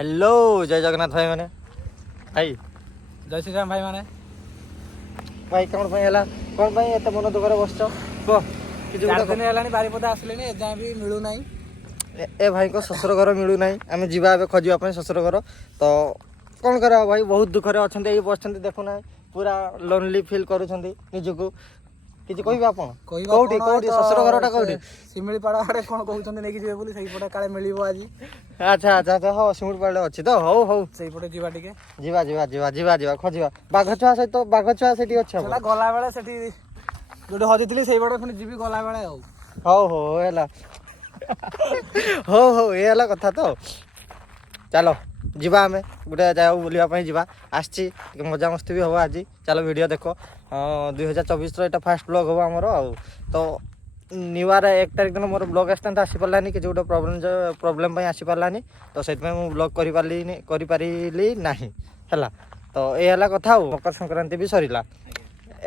Hello जय जगन्नाथ भाई मैंने भाई जय श्री राम भाई माने भाई कौन भाई है कौन भाई एत मन दुखरे बस कह कि दिन है बारिपदा आसले एजाए भी मिलू ना ए भाई को शशुर घर मिलू ना आम जा खोजा शशुर घर तो कौन करा भाई बहुत दुखरे अच्छा ये बस देखुना पूरा लोनली फिल करुँच किसी कहबे आप कौटी कौटी शशुर घरटा कौटी शिमिलीपाड़ आड़े कौन कहते नहीं जी बोली सहीपटे काले मिल आज अच्छा अच्छा अच्छा हाँ शिमिलीपाड़ अच्छी तो हौ हौ सहीपटे जीवा टिके जीवा जीवा जीवा जीवा जीवा खोजा बाघ छुआ सहित बाघ छुआ से अच्छा गला बेले से जो हजिली से पुणी जीवी गला बेले हौ हौ है हौ हौ ये कथा तो चलो जीवा आम गोटे जगह बुलापी जा आसची मजा मस्ती भी हम आज चलो वीडियो देख 2024 यहाँ फास्ट ब्लॉग हम आमर तो न्यू ईयर 1 तारिख दिन मोर ब्लॉग आसीपारानी कि गोटे प्रोब्लेम आसीपारानी तो से ब्लॉग करी ना है तो ये कथा मकर संक्रांति भी सरला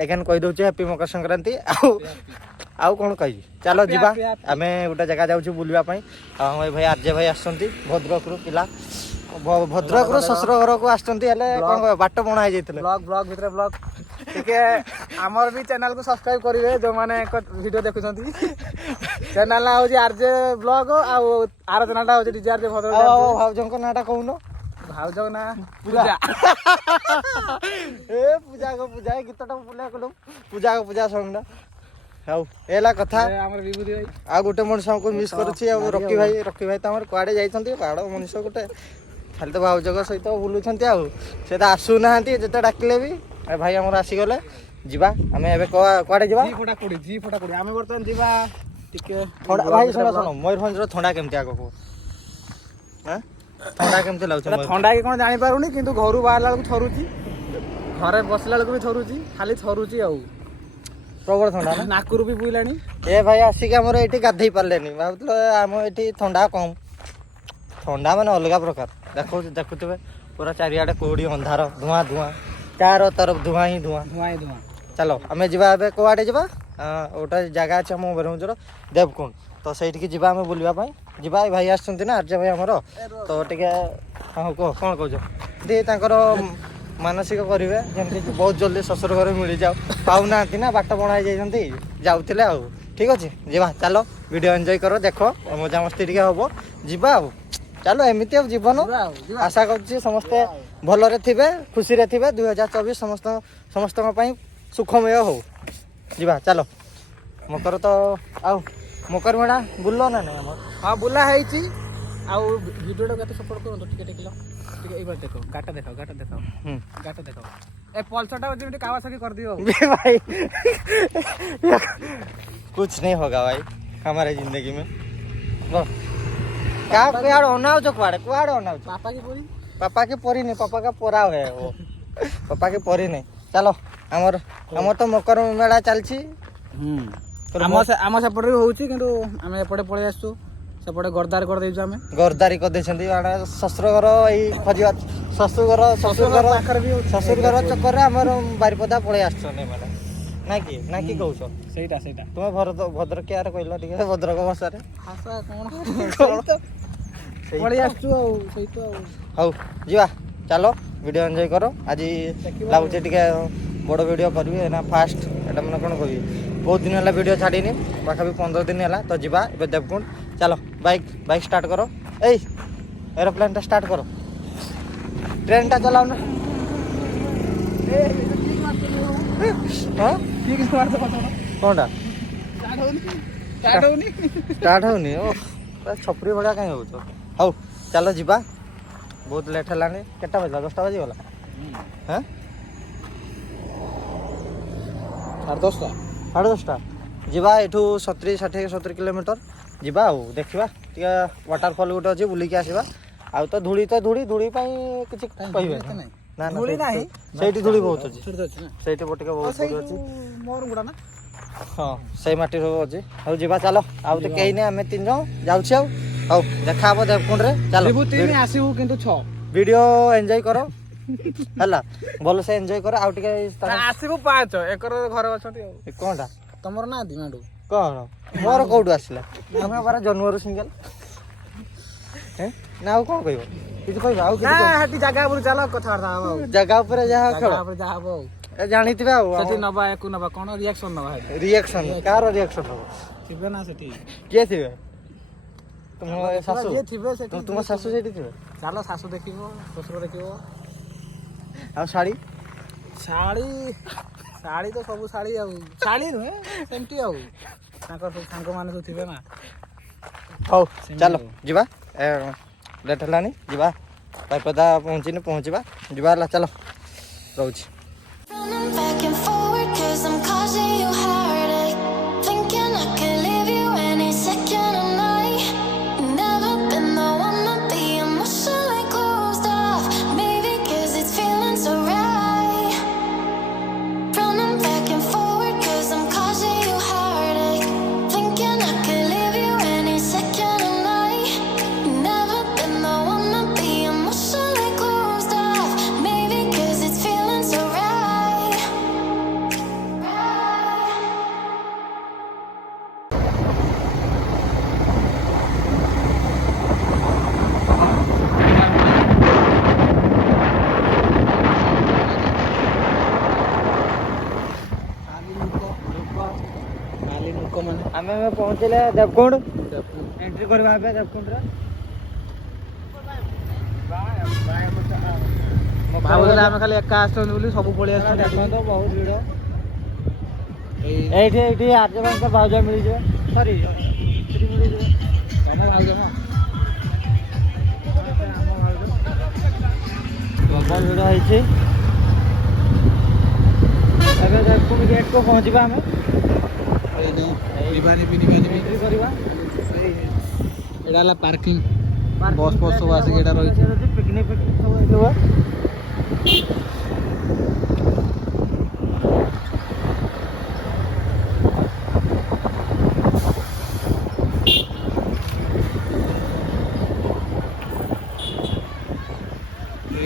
एगेन कही दूचे हैप्पी मकर संक्रांति आउ कौन कही चलो जीवा आम गोटे जगह जाऊँ बुलापी भाई आर्जे भाई आसुँच भद्रक पिला भद्रक शशुर घर को आसुँच बाट बना ब्लॉग ब्लॉग भितर ब्लॉग टिके आमर भी चैनल को सब्सक्राइब करेंगे जो मैंने वीडियो देखुं चैनल ना हूँ आरजे ब्लॉग आर चैनल हूँ डीजे आरजे भद्रक भाउजों नाटा कहून भाउज ना पूजा ए पूजा को पूजा गीतटा बोले पूजा को पूजा सॉन्ग हाउ एला कथा हमर विभूति भाई आ गोटे मनुष्य को मिस करुछि आ रॉकी भाई त हमर कुआडे जाइछन्ती बाड़ मनुष्य गोटे खाली तो भाउजक सहित बुलुछन्ती आ से त आसु नाहंती जते डाकिले भी भाई हमर आसी गले जीवा हमें एबे कुआडे जीवा जी फोटा कोडी हमें बर्तन जीवा टिके थोड़ा भाई सुनो मयूरभंज रो थंडा केमती आगो को हां थंडा केमती लाउछ थंडा के कोन जानि पारुनी किंतु घरु बाहरला को थरुची घरे बसला को भी थरुची खाली थरुची आ प्रबल थंडा ना नाकुरु भी बुइलानी ए भाई आसिक हमर एठी गाधई पारलेनी भाबतलो हम एठी थंडा कम थंडा माने अलग प्रकार देखुतबे पूरा चारियाडे कोडी अंधार धुआं धुआं चारों तरफ धुआं ही धुआं चलो आम जा कौड़े जा गोटे जगह अच्छे मो ब्रह्मचर देवकुंड तो सही जा आम बुलापी जा भाई आसुँच ना आर्य भाई आमर तो टे हाँ कह कौन कौन मानसिक करेंगे जमी बहुत जल्दी शशुर घर मिल जाओ पाऊना ना बाट बना जाऊे आ ठीक अच्छे जा चलो वीडियो एंजॉय कर देख मजा मस्ती टे हम जा चलो एमती जीवन आशा कर समस्ते भलरे थिबे खुशी रे थिबे 2024 समस्त सुखमय हो जीवा चलो मकर तो आउ मकर मेला बुल्लो ना नहीं हमर हां बुला हैची आउ वीडियो केते सपोर्ट करो तो टिके टिके एक बार देखो गाटा देखो ए पल्सरटा जेमटी कावासाकी कर दियो भाई कुछ नहीं होगा भाई हमारे जिंदगी में क्या यार ओनाओ जो कुआड़े ओनाओ पापा के परी नहीं पापा का पोरा है वो पापा के परी नहीं चलो हमर तो मकर मेला चलछि आम सेपटे होउछि किंतु आमे एपटे पळे आसु सेपटे गरदार कर देइछु आमे गरदारी कर देछंती आडा शशुर घर एई खजिवा शशुर घर चक्कर रे हमर बारिपदा पळे आछो नै माने ना की कहउछो सेटा तुम भद्रक यार कहलो ठीक भद्रक भाषा रे भाषा कोन पळे आछू सही तो हौ जीवा चलो वीडियो एंजॉय करो आज लागुचे टिके बड़ वीडियो करबी ना फास्ट एटा मन कोन कहबी बहुत दिन है वीडियो छाड़ीनी पाखा भी 15 दिन है तो जीवा ए देवकुंड चलो बाइक स्टार्ट करो ए एरोप्लेन स्टार्ट करो ट्रेन टा चलाओ ना हां ठीक है मार दो कोनटा स्टार्ट होनी ओ छपरी भलिया कहीं हो हौ चलो जीवा बहुत लेट है केटा बजला 10टा बजी गला हाँ 10:30 जीवा एठू 70 किलोमीटर जीवा आउ देखा टे वाटरफॉल गोटे अच्छी बुलिकी आसवा आउ तो धूली किसी कहबे ना धूली नाही सेठी धूली बहुत अच्छी सेठी बटिका बहुत अच्छी मोर गुडा ना हाँ से माटी सब अच्छी हौ जीवा चलो आउ तो कहीं नहीं आम 3 जन जाउछि आउ हौ देखा हम देवकुंड रे चलो विभूति में आसीबू किंतु 6 वीडियो एंजॉय करो हला भल से एंजॉय करो आउ टिके आसीबू 5 एकर घर अछंती कोनटा तमर ना दिमाडू कौन मोर कौटू आसला हमें बारा जन्मरू सिंगल ନା ଆଉ କ'ଣ କହିବ କିଛି କହିବ ଆଉ ନା କିଛି ସେଠି ଜାଗା ଉପରୁ ଚାଲ କଥାବାର୍ତ୍ତା ହବ ଆଉ ଜାଗା ଉପରେ ଯାହା ଖେଳ ଜାଗା ଉପରେ ଯାହା ହବ ଆଉ ଏ ଜାଣିଥିବେ ଆଉ ସେଠି ନବା ୟାକୁ ନବା କ'ଣ ରିଆକ୍ସନ ନବା ସେଠି ରିଆକ୍ସନ କାହାର ରିଆକ୍ସନ ହବ ଥିବେ ନା ସେଠି କିଏ ଥିବେ ତୁମ ଶାଶୁ ଯିଏ ଥିବେ ସେଠି ତୁମ ଶାଶୁ ସେଇଠି ଥିବେ ଚାଲ ଶାଶୁ ଦେଖିବ ଶ୍ୱଶୁର ଦେଖିବ ଆଉ ଶାଢ଼ୀ ଶାଢ଼ୀ ଶାଢ଼ୀ ତ ସବୁ ଶାଢ଼ୀ ଆଉ ଶାଢ଼ୀ ନୁହେଁ ସେମିତି ଆଉ ତାଙ୍କର ସବୁ ସାଙ୍ଗମାନେ ସବୁ ଥିବେ ନା ହଉ ଚାଲ ଯିବା ଲେଟ୍ ହେଲାନି ଯିବା ବାରିପଦା ପହଞ୍ଚିବା ଯିବା ହେଲା ଚାଲ ରହୁଛି Running back and forward 'cause I'm causing you heartache. Thinking I could leave you any second of night. Never been the one to be emotionally closed off. Maybe 'cause it's feeling so right. Running back and forward 'cause I'm causing you heartache. Thinking I could leave you any second of night. Never been the one to be emotionally closed off. Maybe 'cause it's feeling so right. ଲୋକମାନେ ଆମେ ପହଞ୍ଚିଲେ Devkund entry କରିବା ଏବେ ଦେବକୁଣ୍ଡରେ ଭାବୁଥିଲେ ଆମେ ଖାଲି ଏକା ଆସିଛନ୍ତି ବୋଲି ସବୁ ପଳେଇ ଆସିଛନ୍ତି ଦେଖନ୍ତୁ ବହୁତ ଭିଡ଼ ଏଇ ଏଇଠି ଏଇଠି ଆର୍ଯ୍ୟ ବ୍ୟାଙ୍କ ଭାଉଜ ମିଳିଯିବ ସରି ସେଠି ମିଳିଯିବ ତମ ଭାଉଜ ନା ପ୍ରବଳ ଭିଡ଼ ହେଇଛି ଏବେ ଦେବକୁଣ୍ଡ ଗେଟ୍କୁ ପହଞ୍ଚିବା ଆମେ ଏଣ୍ଟ୍ରି କରିବା ଏଇଟା ହେଲା ପାର୍କିଂ ବସ୍ ଫସ୍ ସବୁ ଆସିକି ଏଇଟା ରହିଛି ପିକନିକ୍ ସବୁ ହେଇଥିବ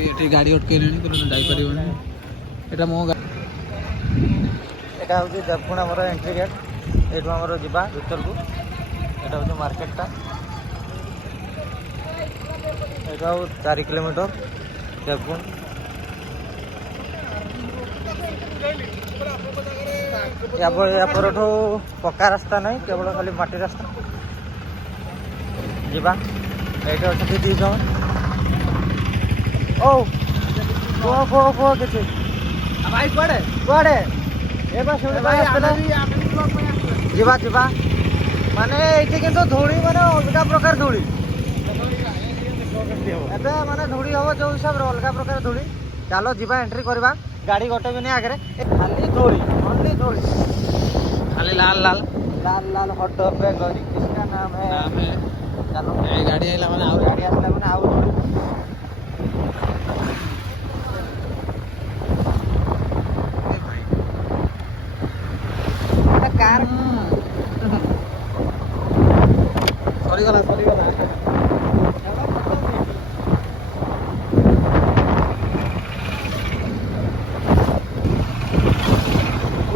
ଏଠି ଗାଡ଼ି ଅଟକେଇଲେଣି କହିଲେ ଯାଇପାରିବନି ଏଇଟା ମୋ এটা হচ্ছে দেবকুণ্ড আমার এন্ট্রি গেট এইটু আমার যা ভিতরকু এটা হচ্ছে মার্কেটটা এটা 4 কিলোমিটার দেবকুণ্ড এরপরঠু পক্কা রাস্তা নাই কেবল খালি মাটি রাস্তা যা এইটা অনেক দুই জন ও কুয়া কুয়া কুয়া কিছু ଭାଇ କୁଆଡ଼େ କୁଆଡ଼େ ଏବେ ଶୁଣି ଯିବା ଯିବା ମାନେ ଏଇଠି କିନ୍ତୁ ଧୂଳି ମାନେ ଅଲଗା ପ୍ରକାର ଧୂଳି ଏବେ ମାନେ ଧୂଳି ହବ ଯୋଉ ହିସାବରେ ଅଲଗା ପ୍ରକାର ଧୂଳି ଚାଲ ଯିବା ଏଣ୍ଟ୍ରି କରିବା ଗାଡ଼ି ଗୋଟେ ବି ନାହିଁ ଆଗରେ ଖାଲି ଧୂଳି ଓନ୍ଲି ଧୂଳି ଖାଲି ଲାଲ ଲାଲ ଲାଲ ଲାଲ ହଟ पे गौरी किसका नाम है ଚାଲ ଏଇ ଗାଡ଼ି ଆଇଲା ମାନେ ଆଉ ଗାଡ଼ି ଆସିଲା ମାନେ ଆଉ ଧୂଳି कार ସରିଗଲା ସରିଗଲା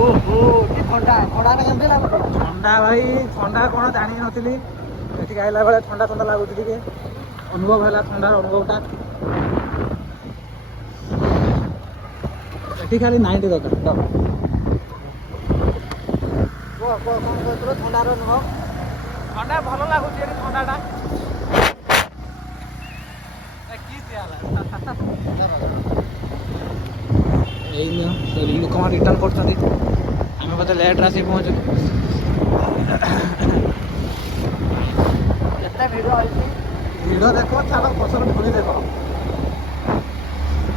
ଓହୋ କି ଥଣ୍ଡା ଥଣ୍ଡାଟା କେମିତି ଲାଗୁଛି ଥଣ୍ଡା ଭାଇ ଥଣ୍ଡା କ'ଣ ଜାଣିନଥିଲି ଏଠିକି ଆଇଲା ବେଳେ ଥଣ୍ଡା ଥଣ୍ଡା ଲାଗୁଛି ଟିକେ ଅନୁଭବ ହେଲା ଥଣ୍ଡାର ଅନୁଭବଟା ଏଠି ଖାଲି ନାଇଁଟି ଦରକାର କ'ଣ କହୁଥିଲ ଥଣ୍ଡାର ଅନୁଭବ ଥଣ୍ଡା ଭଲ ଲାଗୁଛି ଏଠି ଥଣ୍ଡାଟା ଏଇ ନିଅ ଲୋକମାନେ ରିଟର୍ନ କରୁଛନ୍ତି ଆମେ ବୋଧେ ଲେଟ୍ରେ ଆସିକି ପହଞ୍ଚୁ କେତେ ଭିଡ଼ ହେଇଛି ଭିଡ଼ ଦେଖ ଚାଲ ପଛର ଧୂଳି ଦେଖ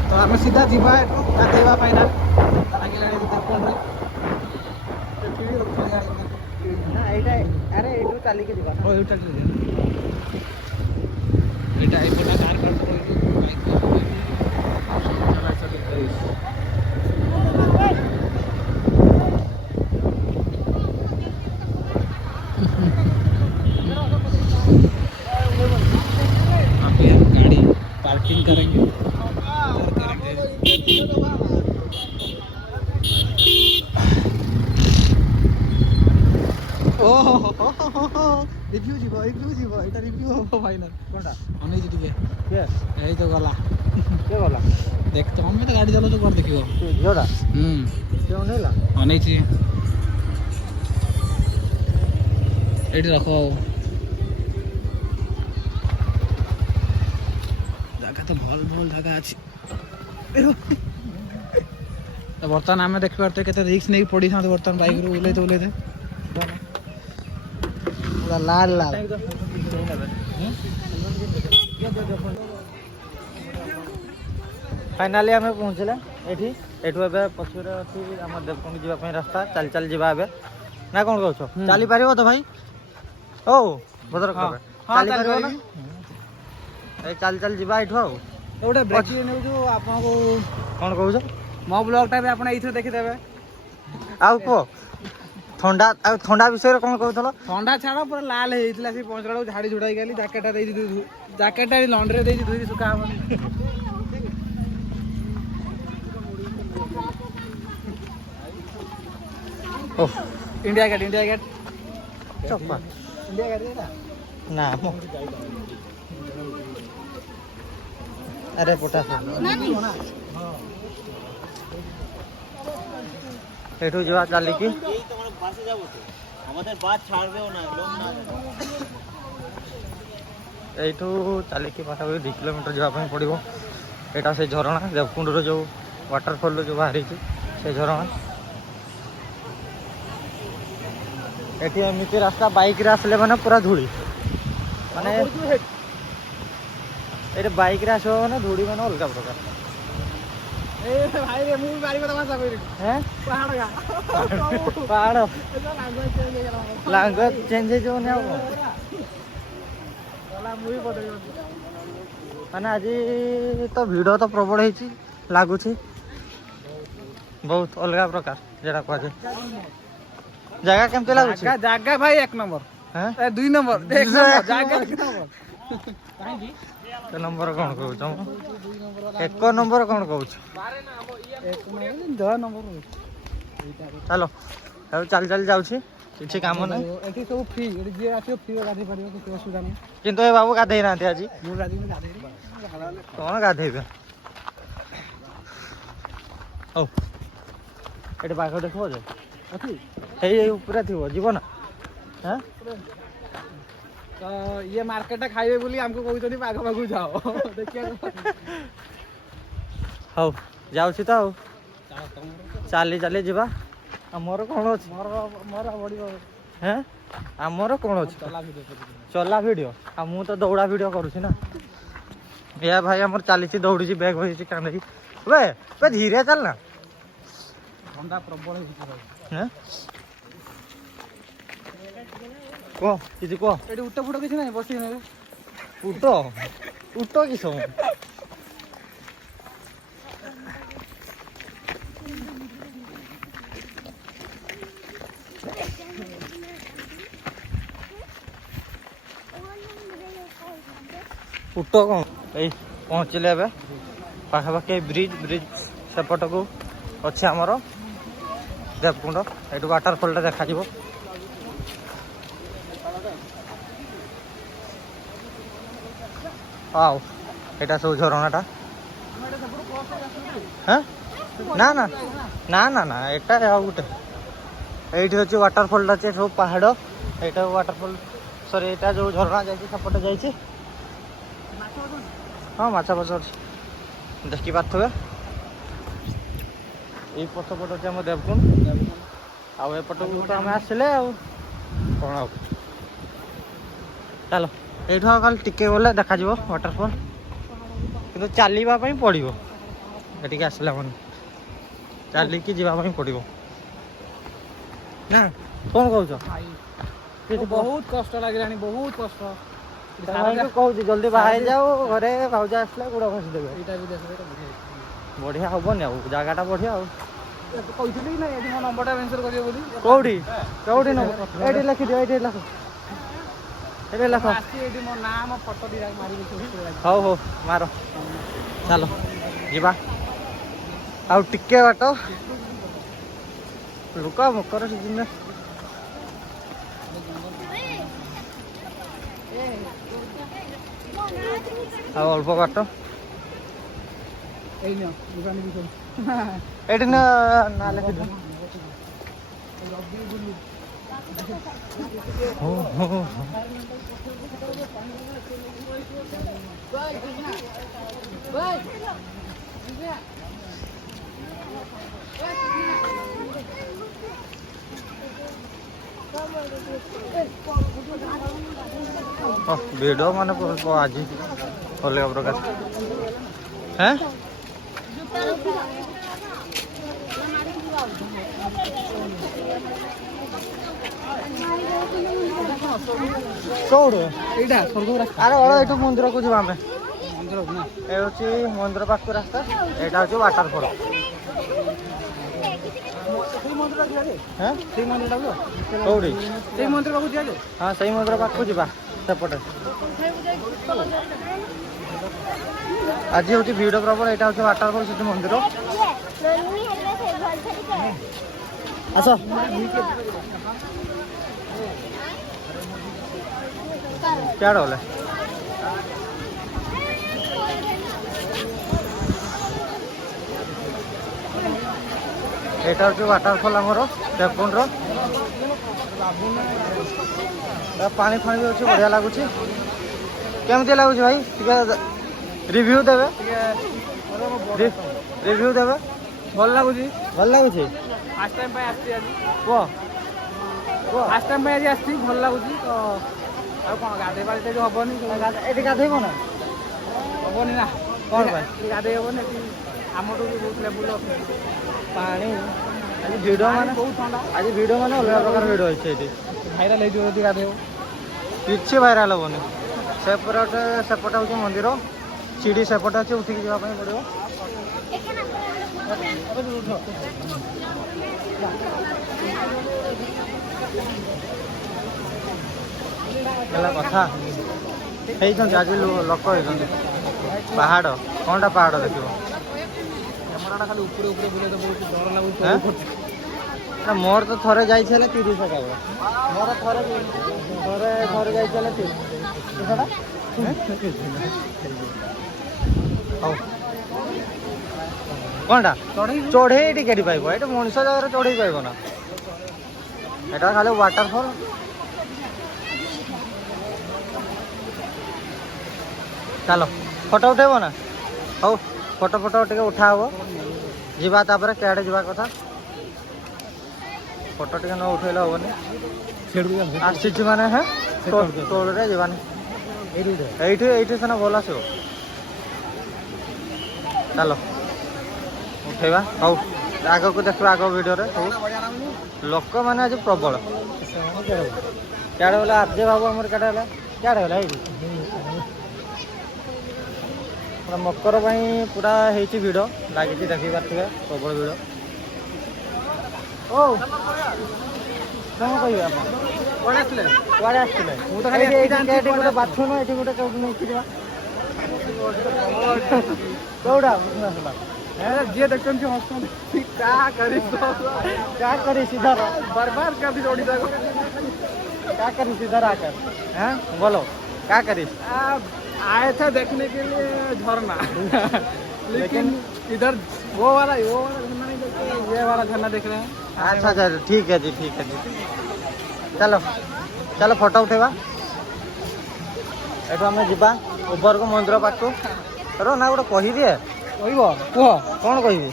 ତ ଆମେ ସିଧା ଯିବା ଏଠୁ ଗାଧେଇବା ପାଇଁ ନା ଲାଗିଲାଣି ଦେବକୁଣ୍ଡରେ ସେଠି ବି ରଖୁଛନ୍ତି ଗାଡ଼ି ନା ଏଇଟା ଆରେ ଏଇଠୁ ଚାଲିକି ଯିବା ଏଇଟା ଏଇପଟା କାର୍ କାର୍ गाड़ी पार्किंग करेंगे ରିଭ୍ୟୁ ଯିବ ଏଇଟା ରିଭ୍ୟୁ ହବ ଫାଇନାଲ কোনটা ଅନେଇଛି ଟିକେ কে ଏଇ ତ ଗଲା কে গলা ଦେଖ ତମେ ତ ଗାଡ଼ି ଚଲାଉଛ କୁଆଡ଼େ ଦେଖିବ তুই ঝিওটা কে অনেইলা ଅନେଇଛି ଏଇଠି ରଖ ଆଉ ଜାଗା ତ ଭଲ ଭଲ ଜାଗା ଅଛି ତ ବର୍ତ୍ତମାନ ଆମେ ଦେଖିପାରୁଛେ କେତେ ରିକ୍ସ ନେଇକି ପଡ଼ିଥାନ୍ତେ ବର୍ତ୍ତମାନ ବାଇକ୍ରୁ ଓହ୍ଲେଇତେ ପୁରା ଲାଲ ଲାଲ फाइनाली आम पहुँचले एठी एठू ए पछुरे अच्छी आम देवकुंड जावाई रास्ता चल चल जा ना कौन कह चली पार तो भाई ओ भद्रक चली पार चल चल जा एठू आउ ଗୋଟେ ବ୍ରେକ୍ ନେଉଛୁ ଆପଣଙ୍କୁ कौन कहूछ ମୋ ବ୍ଲଗ୍ଟା ବି ଆପଣ ଏଇଥିରେ ଦେଖିଦେବେ आउ कह थंडा विषय कौन कहूल ଥଣ୍ଡା ଛାଡ଼ ପୁରା ଲାଲ ହେଇଯାଇଥିଲା ସେ ପହଞ୍ଚିଲା ବେଳକୁ ଝାଡ଼ି ଝୁଡ଼ାଇ ଗଲି ଜ୍ୟାକେଟଟା ଦେଇଛି ଜ୍ୟାକେଟଟା ଲଣ୍ଡ୍ରିରେ ଦେଇଛି ଧୋଇକି ଶୁଖା ହବନି ओह इंडिया गेट चप्पा इंडिया गेट एटा ना मो अरे पोटा एठू जा चलिकी এইঠু চালিকি পাখাপাখি 2 কিলোমিটার যাওয়া পড়ব এটা সেই ঝরଣା দেবকুণ্ডর যে ওয়াটারফল যে বাহারিছে সেই ঝরଣା এটি এমতি রাস্তা বাইকরে আসলে মানে পুরা ধূলি মানে এটা বাইকরে আসব মানে ধূলি মানে অলগা প্রকার ए भाई रे मु बारी को तमाशा कइरी हैं पहाड़ का पहाड़ लैंग्वेज चेंज लांग चेंज हो गया जो ने गला मुई बदल ମାନେ ଆଜି ତ ଭିଡ଼ ତ ପ୍ରବଳ ହେଇଛି ଲାଗୁଛି ବହୁତ ଅଲଗା ପ୍ରକାର ଯେଟା କୁହାଯାଏ ଜାଗା କେମିତି ଲାଗୁଛି ଜାଗା ଭାଇ 1 ନମ୍ବର ହଁ ଏ 2 ନମ୍ବର ଏକ ନମ୍ବର ଜାଗା 1 ନମ୍ବର କାହିଁକି ଏକ ନମ୍ବର କ'ଣ କହୁଛ ଏକ ନମ୍ବର କ'ଣ କହୁଛ 10 ନମ୍ବର ଚାଲ ଆଉ ଚାଲି ଚାଲି ଯାଉଛି କିଛି କାମ ନାହିଁ ଏଠି ସବୁ ଫ୍ରି ଏଠି ଯିଏ ଆସିବ ଫ୍ରି ଗାଧେଇ ପାରିବ କିଛି ଅସୁବିଧା ନାହିଁ କିନ୍ତୁ ଏ ବାବୁ ଗାଧେଇ ନାହାନ୍ତି ଆଜି ମୁଁ ଗାଧେଇନି ଗାଧେଇନି କ'ଣ ଗାଧେଇବେ ହଉ ଏଠି ବାଘ ଦେଖିବ ଯେ ଅଛି ହେଇ ଉପରେ ଥିବ ଯିବ ନା ହଁ ତ ଇଏ ମାର୍କେଟଟା ଖାଇବେ ବୋଲି ଆମକୁ କହୁଛନ୍ତି ବାଘ ପାଖକୁ ଯାଅ ଦେଖିବାକୁ ହଉ ଯାଉଛି ତ ଆଉ ଚାଲି ଚାଲି ଯିବା ଆମର କ'ଣ ଅଛି ମୋର ବଢିବ ହେଁ ଆମର କ'ଣ ଅଛି ଚଲା ଭିଡ଼ିଓ ଚଲା ଭିଡ଼ିଓ ଆଉ ମୁଁ ତ ଦୌଡ଼ା ଭିଡ଼ିଓ କରୁଛି ନା ଏହା ଭାଇ ଆମର ଚାଲିଛି ଦୌଡ଼ିଛି ବ୍ୟାଗ୍ ହୋଇଛି କାନ୍ଦିକି ବେ ଧୀରେ ଚାଲ ନା ଥଣ୍ଡା ପ୍ରବଳ ହେଇଛି ଭାଇ ହେଁ କୁହ କିଛି କୁହ ଏଠି ଉଟ ଫୁଟ କିଛି ନାହିଁ ବସିକି ନେବେ ଉଟ କି ସବୁ ଉଟ କ'ଣ ଏଇ ପହଞ୍ଚିଲେ ଏବେ ପାଖାପାଖି ବ୍ରିଜ ସେପଟକୁ ଅଛି ଆମର ଦେବକୁଣ୍ଡ ଏଇଠୁ ୱାଟରଫଲଟା ଦେଖାଯିବ ଆଉ ଏଇଟା ସବୁ ଝରଣାଟା ହଁ ନା ନା ନା ନା ନା ଏଇଟା ଆଉ ଗୋଟେ ଏଇଠି ଅଛି ୱାଟରଫଲଟା ଅଛି ସବୁ ପାହାଡ଼ ଏଇଟା ୱାଟରଫଲ ସରି ଏଇଟା ଯେଉଁ ଝରଣା ଯାଇଛି ସେପଟେ ଯାଇଛି ହଁ ମାଛ ଫାଛ ଅଛି ଦେଖିପାରୁଥିବେ ଏଇ ପଛପଟ ଅଛି ଆମ ଦେବକୁଣ୍ଡ ଆଉ ଏପଟକୁ ତ ଆମେ ଆସିଲେ ଆଉ କ'ଣ ଆଉ ଚାଲ ଏଇଠୁ ଆଉ ଖାଲି ଟିକେ ଗଲେ ଦେଖାଯିବ ୱାଟରଫଲ୍ କିନ୍ତୁ ଚାଲିବା ପାଇଁ ପଡ଼ିବ ଏଠିକି ଆସିଲା ମାନେ ଚାଲିକି ଯିବା ପାଇଁ ପଡ଼ିବ ନା କ'ଣ କହୁଛ ବହୁତ କଷ୍ଟ ଲାଗିଲାଣି ବହୁତ କଷ୍ଟ କହୁଛି ଜଲ୍ଦି ବାହାରି ଯାଉ ଘରେ ଭାଉଜ ଆସିଲେ ଗୋଡ଼ ଘଷି ଦେବେ ଏଇଟା ବି ଦେଖ ବଢ଼ିଆ ହବନି ଆଉ ଜାଗାଟା ବଢ଼ିଆ ଆଉ କହିଥିଲି ନା ଏଠି ମୋ ନମ୍ବରଟା ମେନ୍ସନ୍ କରିବ ବୋଲି କୋଉଠି କୋଉଠି ନବ ଏଇଠି ଲେଖିଦିଅ ଏଇଠି ଲେଖ ଏଇଠି ଲେଖ ଆସିଛି ଏଠି ମୋ ନାଁ ମୋ ଫଟୋ ଦିଟା ମାରିବି ହଉ ହଉ ମାର ଚାଲ ଯିବା ଆଉ ଟିକେ ବାଟ ଲୁକ ମକର ସିଜିନରେ ଆଉ ଅଳ୍ପ ବାଟ ଏଇ ନିଅ ଦୋକାନ ବି ସବୁ ଏଇଠି ନା ଲେଖିଦେ। ଭିଡ଼ ମାନେ ଆଜି ଅଲଗା ପ୍ରକାର ହେଁ କୋଉଠୁ ଏଇଟା ସ୍ୱର୍ଗ ରାସ୍ତା ଆରେ ଅଳ ଏଇଠୁ ମନ୍ଦିରକୁ ଯିବା ଆମେ ମନ୍ଦିର ନା ଏ ହେଉଛି ମନ୍ଦିର ପାଖକୁ ରାସ୍ତା ଏଇଟା ହେଉଛି ୱାଟରଫଲ୍ ସେଇ ମନ୍ଦିରଟା ଯିବା ହଁ ସେଇ ମନ୍ଦିରଟା କୋଉଠି ସେଇ ମନ୍ଦିର ପାଖକୁ ଯିବା ଯେ ହଁ ସେଇ ମନ୍ଦିର ପାଖକୁ ଯିବା ସେପଟେ ଆଜି ହେଉଛି ଭିଡ଼ ପ୍ରବଳ ଏଇଟା ହେଉଛି ୱାଟରଫଲ୍ ସେଠି ମନ୍ଦିର ଆସ କୁଆଡ଼େ ଗଲେ ଏଇଟା ହେଉଛି ୱାଟରଫଲ୍ ଆମର ଦେବକୁଣ୍ଡର ପାଣି ଫାଣି ବି ଅଛି ବଢ଼ିଆ ଲାଗୁଛି କେମିତି ଲାଗୁଛି ଭାଇ ଟିକେ ରିଭ୍ୟୁ ଦେବେ ରିଭ୍ୟୁ ଦେବେ ଭଲ ଲାଗୁଛି ଭଲ ଲାଗୁଛି ଫାଷ୍ଟ ଟାଇମ୍ ପାଇଁ ଆସିଛି ଆଜି କୁହ ଫାଷ୍ଟ ଟାଇମ୍ ପାଇଁ ଆଜି ଆସିଛି ଭଲ ଲାଗୁଛି ତ ଆଉ କ'ଣ ଗାଧୋଇ ପାଧେଇ ତ ହବନି ଏଠି ଗାଧୋଇବ ନା ହବନି ନା କ'ଣ ପାଇଁ ଗାଧୋଇ ହବନି ଏଠି ଆମଠୁ ବି ବହୁତ ଲେବୁଲ୍ ଅଛି ପାଣି ଆଜି ଭିଡ଼ ମାନେ ବହୁତ ଥଣ୍ଡା ଆଜି ଭିଡ଼ ମାନେ ଅଲଗା ପ୍ରକାର ଭିଡ଼ ଅଛି ଏଠି ଭାଇରାଲ ହେଇଯିବ ଯଦି ଗାଧୋଇବ କିଛି ଭାଇରାଲ ହେବନି ସେପଟେ ହେଉଛି ମନ୍ଦିର ସିଡ଼ି ସେପଟେ ଅଛି ଉଠିକି ଯିବା ପାଇଁ ପଡ଼ିବ ହେଲା କଥା ହେଇଛନ୍ତି ଆଜି ଲୋକ ହେଇଛନ୍ତି ପାହାଡ଼ କ'ଣଟା ପାହାଡ଼ ଦେଖିବ କ୍ୟାମେରାଟା ଖାଲି ଉପରେ ଉପରେ ବୁଲେଇ ତ ବହୁତ ଡର ଲାଗୁଛି ମୋର ତ ଥରେ ଯାଇଛି ହେଲେ 30 ଟଙ୍କା ମୋର ଥରେ ଯାଇଛି ହେଲେ 30 ହଉ କ'ଣଟା ଚଢ଼େଇ ଟିକେଟ୍ ପାଇବ ଏଇଟା ମଣିଷ ଜାଗାରେ ଚଢ଼େଇ ପାଇବ ନା ଏଇଟା ଖାଲି ୱାଟରଫଲ୍ ଚାଲ ଫଟୋ ଉଠେଇବ ନା ହଉ ଫଟୋ ଟିକେ ଉଠା ହବ ଯିବା ତାପରେ କେଆଡ଼େ ଯିବା କଥା ଫଟୋ ଟିକେ ନ ଉଠେଇଲେ ହବନି ଆସିଛୁ ମାନେ ହଁ ଟୋଲ୍ରେ ଯିବାନି ଏଇଠି ସିନା ଭଲ ଆସିବ ଚାଲ ଉଠେଇବା ହଉ ଆଗକୁ ଦେଖିବା ଆଗ ଭିଡ଼ିଓରେ ହଉ ଲୋକମାନେ ଆଜି ପ୍ରବଳ କେଆଡ଼େ ଗଲା ଆର୍ଜେ ବାବୁ ଆମର କେଆଡ଼େ ଗଲା ଏଇଠି ମକର ପାଇଁ ପୁରା ହେଇଛି ଭିଡ଼ ଲାଗିଛି ଦେଖିପାରୁଥିବେ ପ୍ରବଳ ଭିଡ଼ ଓ କ'ଣ କହିବେ ଆପଣ କୁଆଡ଼େ ଆସିଥିଲେ ମୁଁ ତ ଖାଲି ଏଠି ଗୋଟେ ବାଥରୁମ୍ ଏଠି ଗୋଟେ କେଉଁଠି ନେଇକି ଯିବା କେଉଁଟା ଯିଏ ଦେଖୁଛନ୍ତି ହସୁଛନ୍ତି क्या करी सीधा बर्बाद कर दी ओडिशा को क्या करी सीधा आकर हैं बोलो क्या करी आए थे देखने के लिए झरना लेकिन इधर वो वाला झरना नहीं देख ये वाला झरना देख रहे हैं अच्छा ठीक है जी चलो चलो फोटो उठेवा एठू आम जा ऊपर को मंदिर पाखु रो ना गोटे कहीदिए कहब कह कौन कहबी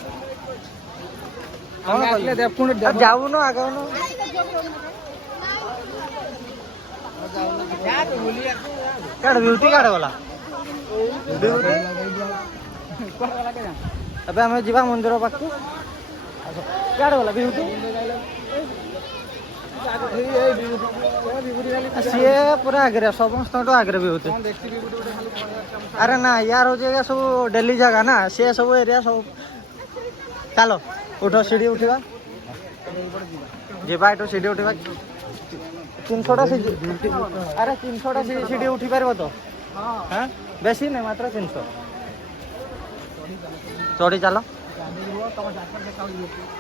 कौन जाऊन आगन क्या ब्यूटी कार्ड गला ଏବେ ଆମେ ଯିବା ମନ୍ଦିର ପାଖକୁ କୁଆଡ଼େ ଗଲା ବିଭୂତି ସିଏ ପୁରା ଆଗରେ ସମସ୍ତଙ୍କଠୁ ଆଗରେ ବିଭୂତି ଆରେ ନା ୟାର ହଉଛି ଏରିଆ ସବୁ ଡେଲି ଜାଗା ନା ସିଏ ସବୁ ଏରିଆ ସବୁ ଚାଲ ଉଠ ସିଡ଼ି ଉଠିବା ଯିବା ଏଠୁ ସିଡ଼ି ଉଠିବା 300ଟା ଆରେ 300ଟା ସିଡ଼ି ଉଠି ପାରିବ ତ ହଁ ବେଶୀ ନାହିଁ ମାତ୍ର 300 ଚଢ଼ି ଚାଲ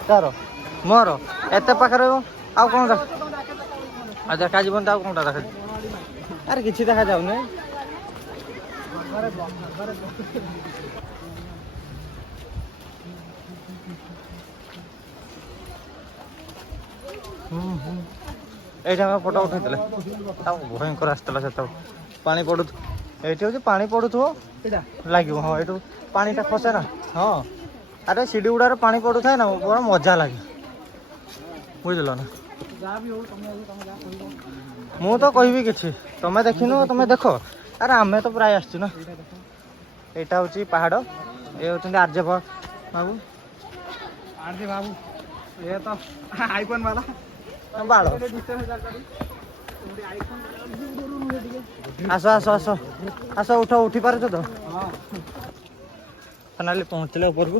ତାର ମୋର ଏତେ ପାଖରେ ରହିବ ଆଉ କ'ଣ ଦେଖାଯିବନି ଆଉ କ'ଣଟା ଦେଖାଯିବ ଆରେ କିଛି ଦେଖାଯାଉନି এইটা ଆମେ ଫଟୋ ଉଠେଇଥିଲେ ଆଉ ଭୟଙ୍କର ଆସିଥିଲା ସେତେବେଳେ ପାଣି ପଡ଼ୁ ଏଇଠି ହେଉଛି ପାଣି ପଡ଼ୁଥିବ ଲାଗିବ ହଁ ଏଇଠୁ ପାଣିଟା ଖସେ ନା ହଁ ଆରେ ସିଡ଼ି ଗୁଡ଼ାରେ ପାଣି ପଡ଼ୁଥାଏ ନା ବଡ଼ ମଜା ଲାଗେ ବୁଝିଲ ନା ମୁଁ ତ କହିବି କିଛି ତମେ ଦେଖିନ ତମେ ଦେଖ ଆରେ ଆମେ ତ ପ୍ରାୟ ଆସିଛୁ ନା ଏଇଟା ହେଉଛି ପାହାଡ଼ ଏ ହେଉଛନ୍ତି ଆର୍ଯ୍ୟ ବାବୁ आरजे बाबू ये तो आईफोन वाला ବାଳ ଆସ ଆସ ଆସ ଆସ ଉଠ ଉଠି ପାରୁଛ ତ ଫାଇନାଲି ପହଞ୍ଚିଲେ ଉପରକୁ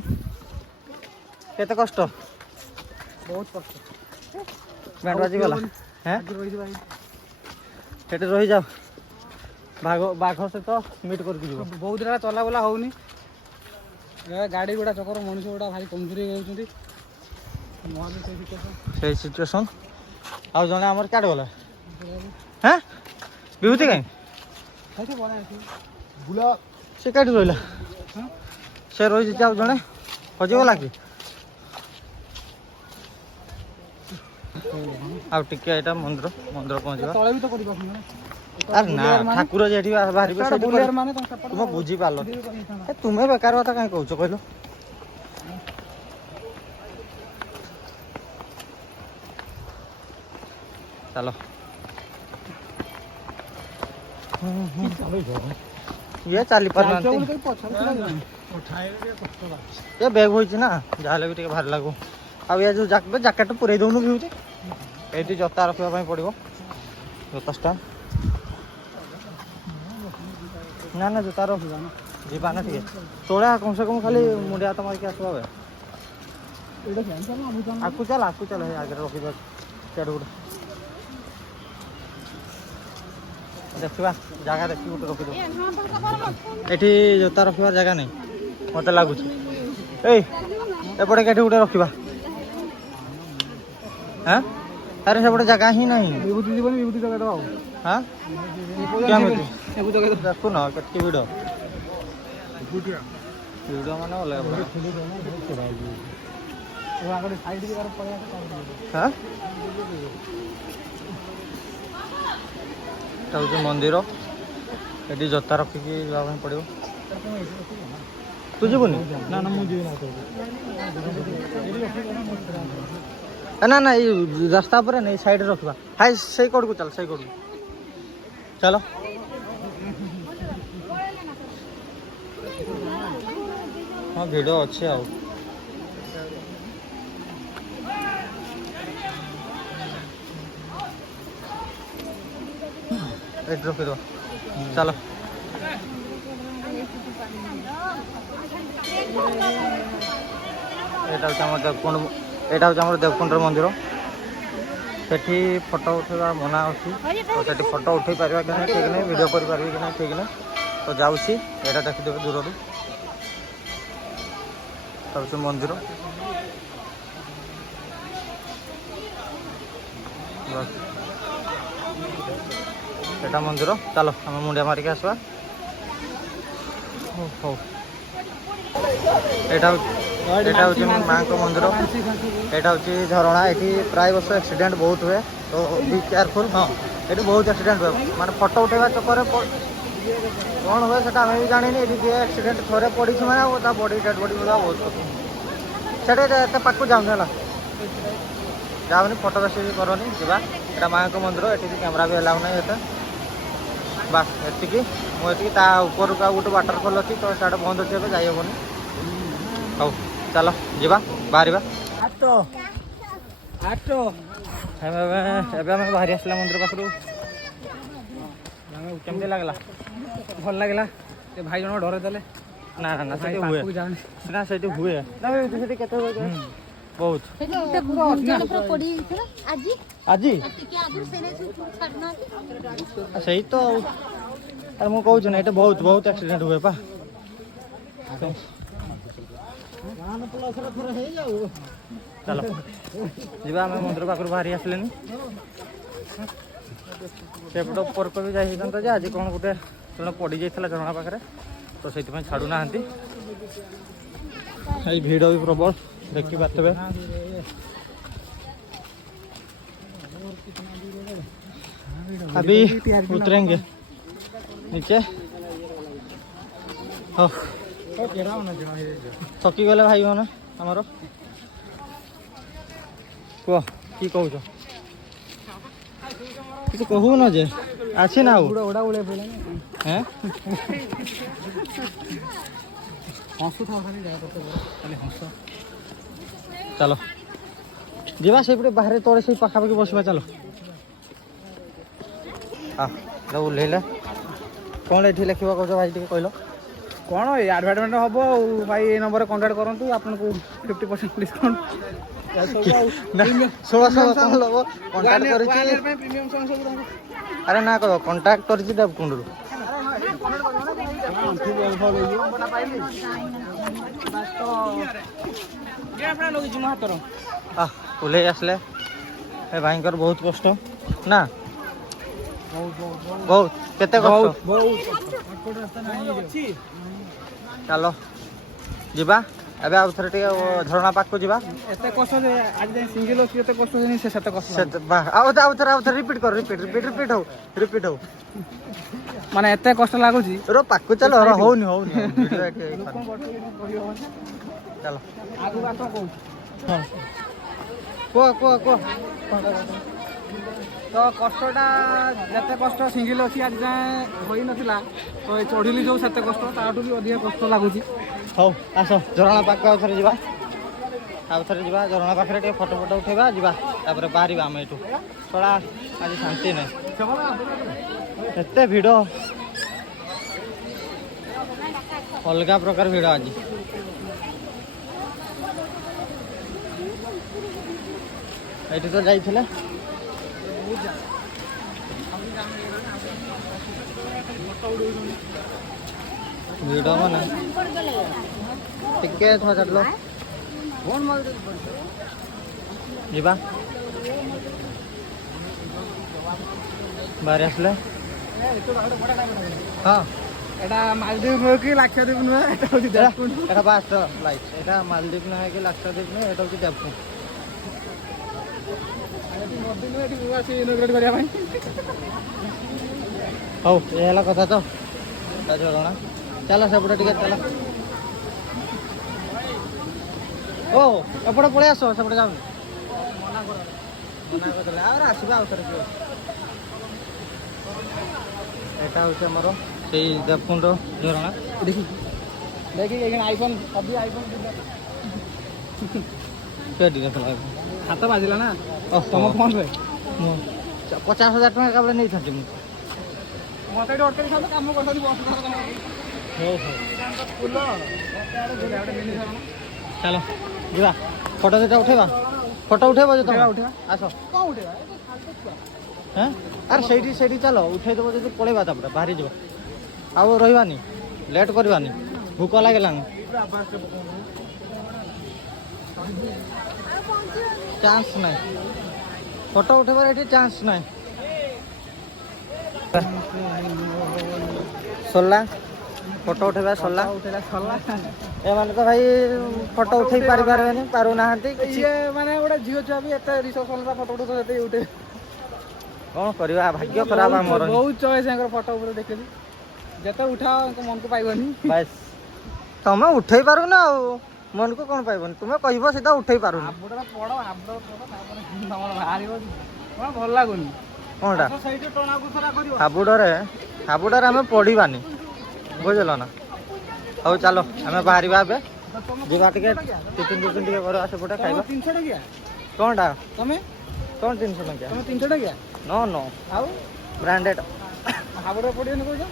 କେତେ କଷ୍ଟ बहुत कष्ट ବ୍ୟାଣ୍ଡ ବାଜିଗଲା ହେଁ ସେଠି ରହିଯାଅ ବାଘ ସହିତ ମିଟ୍ କରିକି ଯିବ बहुत दिन चला बुला होनी गाड़ी गुड़ा चक्कर मनुष्य गुड़ा भारी कमजोरी होती ସେଇ ସିଚୁଏସନ୍ ଆଉ ଜଣେ ଆମର କାଟ ଗଲା ହେଁ ବିଭୂତି କାହିଁ ସେ କାଠି ରହିଲା ସେ ରହିଛି ଆଉ ଜଣେ ହଜିଗଲା କି ଆଉ ଟିକେ ଏଇଟା ମନ୍ଦିର ପହଞ୍ଚିବା तले भी तो कर ଆରେ ନା ଠାକୁର ଯେଠି ବାହାରିବେ ସେଠି ତୁମେ ବୁଝିପାରିଲ ତୁମେ ବେକାର କଥା କାହିଁ କହୁଛ କହିଲ ଚାଲ ଇଏ ଚାଲି ପାରୁନାହାନ୍ତି ଏ ବ୍ୟାଗ୍ ହୋଇଛି ନା ଯାହାହେଲେ ବି ଟିକେ ଭାରି ଲାଗୁ ଆଉ ଏ ଯେଉଁ ଜ୍ୟାକେଟ ପୁରେଇ ଦେଉନୁ ବି ହେଉଛି ଏଇଠି ଜୋତା ରଖିବା ପାଇଁ ପଡ଼ିବ ଜୋତା ଷ୍ଟାଣ୍ଡ ନା ନା ଜୋତା ରଖିବା ନା ଯିବା ନା ଟିକେ ତୋଳେ କମ୍ ସେ କମ୍ ଖାଲି ମୁଣ୍ଡିଆ ହାତ ମାରିକି ଆସିବା ବେ ଆକୁ ଚାଲ ହେଇ ଆଗରେ ରଖିବା ସିଆଡ଼େ ଗୋଟେ ଦେଖିବା ଜାଗା ଦେଖିକି ଗୋଟେ ରଖିଦେବା ଏଠି ଜୋତା ରଖିବାର ଜାଗା ନାହିଁ ମୋତେ ଲାଗୁଛି ଏଇ ଏପଟେ କେଠି ଗୋଟେ ରଖିବା ହଁ ଆରେ ସେପଟେ ଜାଗା ହିଁ ନାହିଁ विभूति जीवन विभूति जगह दो ହଁ କେମିତି ଦେଖୁନ କେତେ ଭିଡ଼ ଭିଡ଼ ମାନେ ଅଲଗା साइड के पड़े ହଁ ଏଇଟା ହେଉଛି ମନ୍ଦିର ଏଠି ଜୋତା ରଖିକି ଯିବା ପାଇଁ ପଡ଼ିବ ତୁ ଯିବୁନି ना ना मुझे ନା ନା ଏଇ ରାସ୍ତା ଉପରେ ନା ଏଇ ସାଇଡ଼ରେ ରଖିବା ହାଇ ସେଇ କଡ଼କୁ ଚାଲ ସେଇ କଡ଼କୁ ଚାଲ ହଁ ଭିଡ଼ ଅଛି ଆଉ ଏଇଠି ରଖିଦେବା ଚାଲ ଏଇଟା ହେଉଛି ଆମର ଦେବକୁଣ୍ଡ ଏଇଟା ହେଉଛି ଆମର ଦେବକୁଣ୍ଡର ମନ୍ଦିର ସେଠି ଫଟୋ ଉଠାଇବା ମନା ଅଛି ତ ସେଠି ଫଟୋ ଉଠାଇ ପାରିବା କି ନାହିଁ ଠିକ୍ ନାହିଁ ଭିଡ଼ିଓ କରିପାରିବି କି ନାହିଁ ଠିକ୍ ନାହିଁ ତ ଯାଉଛି ଏଇଟା ଦେଖିଦେବେ ଦୂରରୁ ତା ହେଉଛି ମନ୍ଦିର ଏଇଟା ମନ୍ଦିର ଚାଲ ଆମେ ମୁଣ୍ଡିଆ ମାରିକି ଆସିବା ହଉ ଏଇଟା ହେଉଛି ମାଆଙ୍କ ମନ୍ଦିର ଏଇଟା ହେଉଛି ଝରଣା ଏଠି ପ୍ରାୟ ବର୍ଷ ଆକ୍ସିଡେଣ୍ଟ ବହୁତ ହୁଏ ତ ବି କେୟାରଫୁଲ୍ ହଁ ଏଠି ବହୁତ ଆକ୍ସିଡେଣ୍ଟ ହୁଏ ମାନେ ଫଟୋ ଉଠାଇବା ଚକରରେ କ'ଣ ହୁଏ ସେଟା ଆମେ ବି ଜାଣିନି ଏଠି ଯିଏ ଆକ୍ସିଡେଣ୍ଟ ଥରେ ପଡ଼ିଛି ମାନେ ଆଉ ତା ବଡ଼ି ଡେଡ୍ ବଡ଼ି ମିଳିବା ବହୁତ କଥା ସେଠି ଏତେ ପାଖକୁ ଯାଉନି ହେଲା ଯାଉନି ଫଟୋ ବେଶୀ କରନି ଯିବା ଏଇଟା ମାଆଙ୍କ ମନ୍ଦିର ଏଠି କ୍ୟାମେରା ବି ହେଲାଉ ନାହିଁ ଏତେ ବାସ୍ ଏତିକି ମୁଁ ଏତିକି ତା ଉପରକୁ ଆଉ ଗୋଟେ ୱାଟରଫଲ୍ ଅଛି ତ ସେଟା ବନ୍ଦ ଅଛି ଏବେ ଯାଇ ହେବନି ହଉ ଚାଲ ଯିବା ବାହାରିବା ଏବେ ଆମେ ବାହାରି ଆସିଲା ମନ୍ଦିର ପାଖରୁ କେମିତି ଲାଗିଲା ଭଲ ଲାଗିଲା ସେ ଭାଇ ଜଣ ଡରେଇ ଦେଲେ ନା ନା ନା ସେଠି ହୁଏ ନା ସେଠି ହୁଏ ନା ସେଠି କେତେ ହୁଏ ବହୁତ ଆଜି ସେଇ ତ ଆରେ ମୁଁ କହୁଛି ନା ଏଠି ବହୁତ ବହୁତ ଆକ୍ସିଡେଣ୍ଟ ହୁଏ ପା ଚାଲ ଯିବା ଆମେ ମନ୍ଦିର ପାଖରୁ ବାହାରି ଆସିଲେନି ସେପଟ ଉପରକୁ ବି ଯାଇ ହେଇଥାନ୍ତା ଯେ ଆଜି କ'ଣ ଗୋଟେ ଜଣେ ପଡ଼ିଯାଇଥିଲା ଝରଣା ପାଖରେ ତ ସେଇଥିପାଇଁ ଛାଡ଼ୁନାହାନ୍ତି। ଏଇ ଭିଡ଼ ବି ପ୍ରବଳ ଦେଖିପାରୁଥିବେ। अभी उतरेंगे नीचे। हो थकी गले भाई मैंने आमर कह कि कौच कि कहू न जे आसी ना हैं चलो जीवा से बाहर तोड़े से पाखापाखि बसवा चलो। हाँ ओह्लैले कौन ये लिख कौच भाई टे कहल कौन एडभार्टाइजमेंट हम भाई ये नंबर कॉन्टाक्ट करूँ आपको 50% डिस्काउंट 16 अरे ना कह कंटाक्ट कर देवकुंड ओह्लै आसले भाई बहुत कष्ट ना बहुत केते कष्ट चलो जीवा एबे आउ थरे टिके झरना पाक को जीवा एते कष्ट जे आज जे सिंगल अछि एते कष्ट जे से सेते कष्ट से आउ थरे रिपीट कर रिपीट हो माने एते कष्ट लागु छी रो पाक को चलो रो होनी वीडियो एके चलो आगु बात को तो कष्टा जिते कष्ट सिंगल अच्छी आज जाए हो नाला तो चढ़िली जो से कष्ट ताठू भी अधिक कष्ट लगुच। हौ आस झरना पाक आउ थरे जीवा झरना पाखे टे फोटो फोटो उठेबा जीवा तापर बाहर आम एठू थोड़ा आज शांति नहीं एते भिड़ अलग प्रकार भिड़ आज एठी तो जाइथिले वीडियो माने टिके थोड़ा चलो जीवा बाहर आसले हाँ एटा मालदीव नुह कि लाक्षाद्वीप नुह एटा बास लाइट एटा मालदीप ना है कि लाक्षाद्वीप नुह एटा होची देवकुंड नदी नुह एटी नुआ से इनोग्रेट करिया भाई हौ ये हला कथा तो झरना चलो सेपटे टिके चलो ओ एपटे पळे आसो सेपटे जाऊ मना कर देले आर आसीबा आउतरे पियो एटा होचे हमर सेई देवकुंड झरना देखी आईफोन अभी आईफोन के दिने चला हाथ बाजिला ना तुम फोन पे 50,000 टका काबले नहीं थांती मु मत अटके काम करता चलो जीवा फोटो दुटा उठेबा फोटो उठेबो जो तुम आसो हैं अरे सेठी चलो उठे देबो जदी पळेबा तापरे बाहरी जबो आउ रहिबानी लेट करबानी भूख लागलानी चांस नहीं फोटो उठेबार एठी चांस नहीं सरला फोटो उठेबा सरला ए माने तो भाई फोटो उठे पारि पारबेनी पारु नाहंती ये माने गोटे झियो छुआ भी एते रिसेप्शन रा फोटो उठो जते उठे कोन करबा भाग्य खराब हमर बहुत चॉइस है फोटो ऊपर देखली जते उठाओ मन को पाइबनी बस तमे उठेई पारु ना मन को कोन पाइबनी तुमे कहबो सीधा उठेई पारु हाबुडरा पड़ो तापर हमर बाहरिबो कोन भल लागुनी कोनटा सही टोना गुसरा करियो हाबुडरे हमें पड़ीबानी बुझलो ना हौ चलो हमें बाहरिबा बे जीवा टिके टिफिन टिके घर आसे पटे खाइबा 300 टकिया कोनटा तमे कोन 300 टकिया तमे 300 टकिया नो आउ ब्रांडेड हाबुडरा पड़ियो कहजो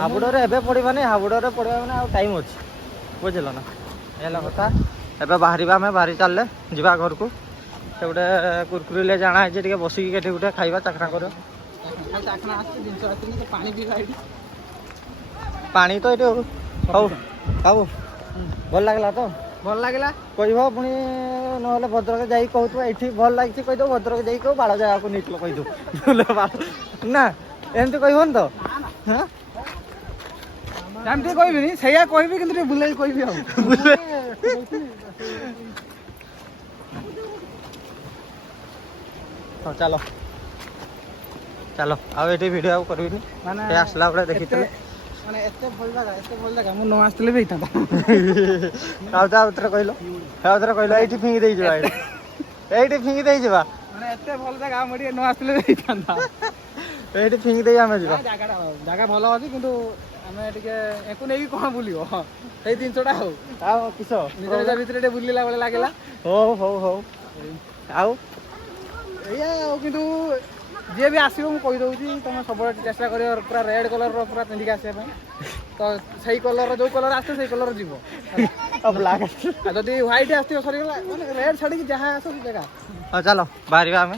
हाबुडरे एबे पड़ीबानी हाबुडरे पड़ीबा माने आ टाइम अछि बुझलो ना एला कथा एबे बाहरिबा में बाहरी चलले जीवा घर को से गोटे कुरकुरी ले जाना है टिके बसिकी केठी गोटे खाइबा चाखना करो पानी तो ये हौ बाबू भल लगला तो भल लागला कहब पुणी ना भद्रक जा कहू ये भल लगी कहीदेव भद्रक जा बाड़ जागा को नहीं कहीदेव ना ଏମିତି କହିବନି ତ ହଁ ଏମିତି କହିବିନି ସେଇଆ କହିବି କିନ୍ତୁ ଟିକେ ବୁଲେଇ କହିବି ଆଉ ହଁ ଚାଲ ଚାଲ ଆଉ ଏଠି ଭିଡ଼ିଓ ଆଉ କରିବିନି ମାନେ ସେ ଆସିଲା ବେଳେ ଦେଖିଥିଲେ ମାନେ ଏତେ ଭଲ ଜାଗା ମୁଁ ନ ଆସିଥିଲେ ବି ହେଇଥାନ୍ତା ଆଉଥରେ କହିଲ ଏଇଠି ଫିଙ୍ଗି ଦେଇଯିବା ଏଇଠି ଫିଙ୍ଗି ଦେଇଯିବା ମାନେ ଏତେ ଭଲ ଜାଗା ମୁଁ ଟିକେ ନ ଆସିଥିଲେ ବି ହେଇଥାନ୍ତା ଏଇଠି ଫିଙ୍ଗି ଦେଇ ଆମେ ଯିବା ଜାଗା ଭଲ ଅଛି କିନ୍ତୁ ଆମେ ଟିକେ ଏକୁ ନେଇକି କଣ ବୁଲିବ ସେଇ ଜିନିଷଟା ହଉ ଆଉ କିସ ନିଜ ନିଜ ଭିତରେ ଟିକେ ବୁଲିଲା ବେଳେ ଲାଗିଲା ହଉ ଆଉ ଏଇଆ ଆଉ କିନ୍ତୁ ଯିଏ ବି ଆସିବ ମୁଁ କହିଦେଉଛି ତମେ ସବୁବେଳେ ଚେଷ୍ଟା କରିବ ପୁରା ରେଡ୍ କଲର୍ର ପୁରା ପିନ୍ଧିକି ଆସିବା ପାଇଁ ତ ସେଇ କଲର୍ର ଯୋଉ କଲର୍ ଆସିଥିବ ସେଇ କଲର୍ ଯିବ ଆଉ ଯଦି ହ୍ୱାଇଟ୍ ଆସିଥିବ ସରିଗଲା ମାନେ ରେଡ୍ ଛାଡ଼ିକି ଯାହା ଆସ ସେ ଜାଗା ହଉ ଚାଲ ବାହାରିବା ଆମେ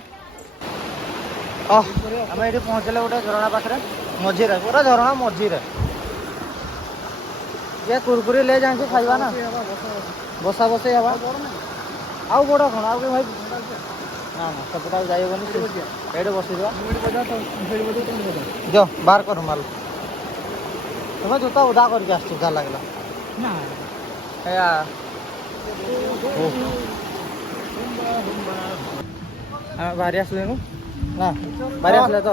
ଆମେ ଏଠି ପହଞ୍ଚିଲେ ଗୋଟେ ଝରଣା ପାଖରେ ମଝିରେ ପୁରା ଝରଣା ମଝିରେ ये कुरकुरी ले जाएंगे खाइबा ना बसा बसे हवा आउ बड़ कौन आउ भाई ना ना सेपटा जाइबनी एडे बसी दिवा जो बाहर कर माल तुम्हें जूता उदा करके आस जा लगला ना या बाहरी आसले ना बाहरी आसले तो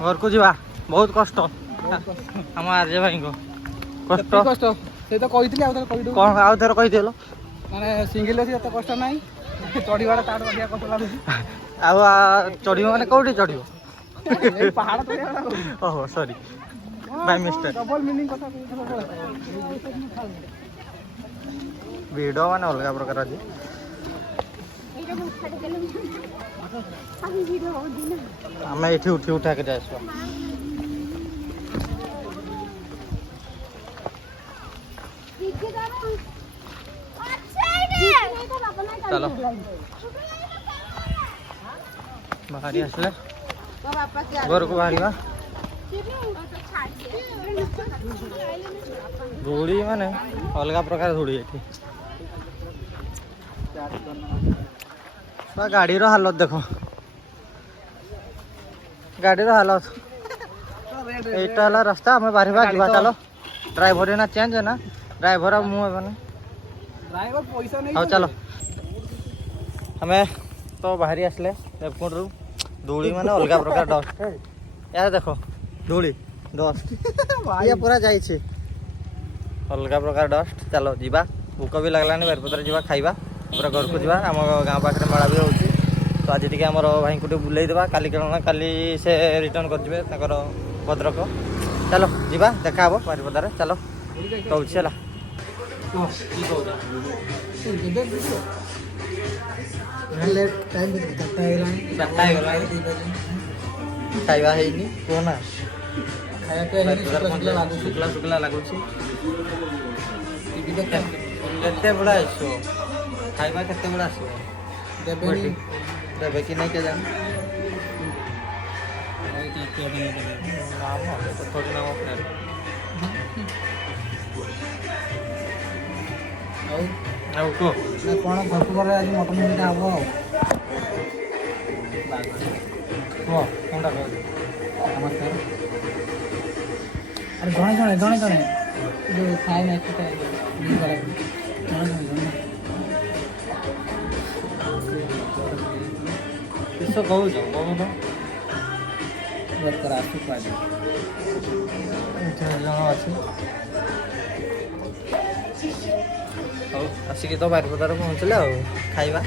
घर को जीवा बहुत कष्ट आम आर्य भाई को कष्ट ସେ ତ କହିଥିଲି ଆଉ ଥରେ କହିଦେବୁ କଣ ଆଉ ଥରେ କହିଦେଲ ମାନେ ସିଙ୍ଗିଲ ଅଛି ଏତେ କଷ୍ଟ ନାହିଁ ଚଢିବାଟା ତାଠୁ ଅଧିକା କଷ୍ଟ ଲାଗୁଛି ଆଉ ଚଢିବ ମାନେ କୋଉଠି ଚଢିବ ଏଇ ପାହାଡ ଚଢିବାଟା ଓହୋ ସରି ବାଇ ମିଷ୍ଟେକ୍ ଡବଲ ମିନିଂ କଥା ଭିଡ ମାନେ ଅଲଗା ପ୍ରକାର ଅଛି ଆମେ ଏଠି ଉଠି ଉଠାକରି ଆସିବା चलो बाहरी आसले घर को बाहर धूड़ी माने अलग प्रकार धूड़ी ये गाड़ी रो हालत देखो गाड़ी रो हालत एटा हला रास्ता हमें बाहर जीवा चलो ड्राइवर ना चेंज है ना ड्राइवर अब मुँह है ड्राइवर पैसा नहीं हाँ चलो हमें तो बाहरी आसले देवकुंड रु धूली माने अलग प्रकार डस्ट यार देखो धूली डस्ट ये पूरा जाइए अलग प्रकार डस्ट चलो जीवा भूक भी लगलानी बारिपदार जीवा खाइबा पूरा घर को जीवा आम गाँव पाखे मेला भी होती तो आज टी आम भाई को बुलाई देवा काली काली से रिटर्न कर भद्रक चलो जीवा देखा हे बारिपदार चलो कहूँ चला खाଇବା ହେଇନି କୁହନା ଶୁଖିଲା ଶୁଖିଲା ଲାଗୁଛି କେତେବେଳେ ଆସିବ ଖାଇବା କେତେବେଳେ ଆସିବ ଦେବେ କି ନାଇଁ କେଜାଣି ଆଉ କୁହ କଣ ଘରକୁ ଗଲେ ଆଜି ମଟନ ମିଠା ହବ ଆଉ କୁହ କଣଟା କହ ନମସ୍କାର ଆରେ ଜଣେ ଯୋଉ ଥାଏ ନା ଏଠି ଜଣେ କିସ କହୁଛ କହୁନ ଆସୁ କୁଆଡ଼େ ଜଣ ଅଛି ହଉ ଆସିକି ତ ବାରିପଦାରେ ପହଞ୍ଚିଲେ ଆଉ ଖାଇବା